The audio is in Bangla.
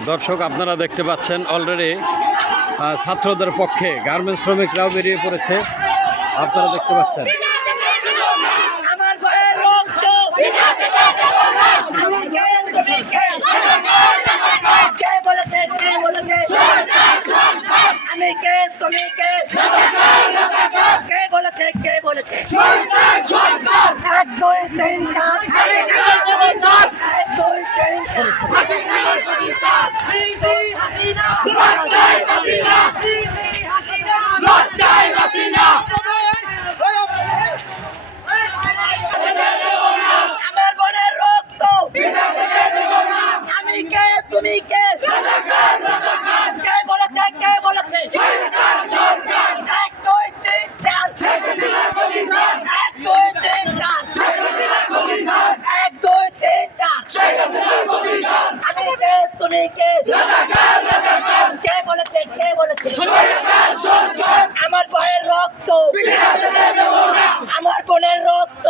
দর্শক আপনারা দেখতে পাচ্ছেন অলরেডি ছাত্রদের পক্ষে গার্মেন্টস শ্রমিকরাও বেরিয়ে পড়েছে। আপনারা দেখতে পাচ্ছেন তুমি কে কে বলেছে কে বলেছে এক দুই তিন চার এক দুই তিন চার এক দুই তিন চার আমি কে তুমি কে কে বলেছে কে বলেছে আমার ভাইয়ের রক্ত আমার বোনের রক্ত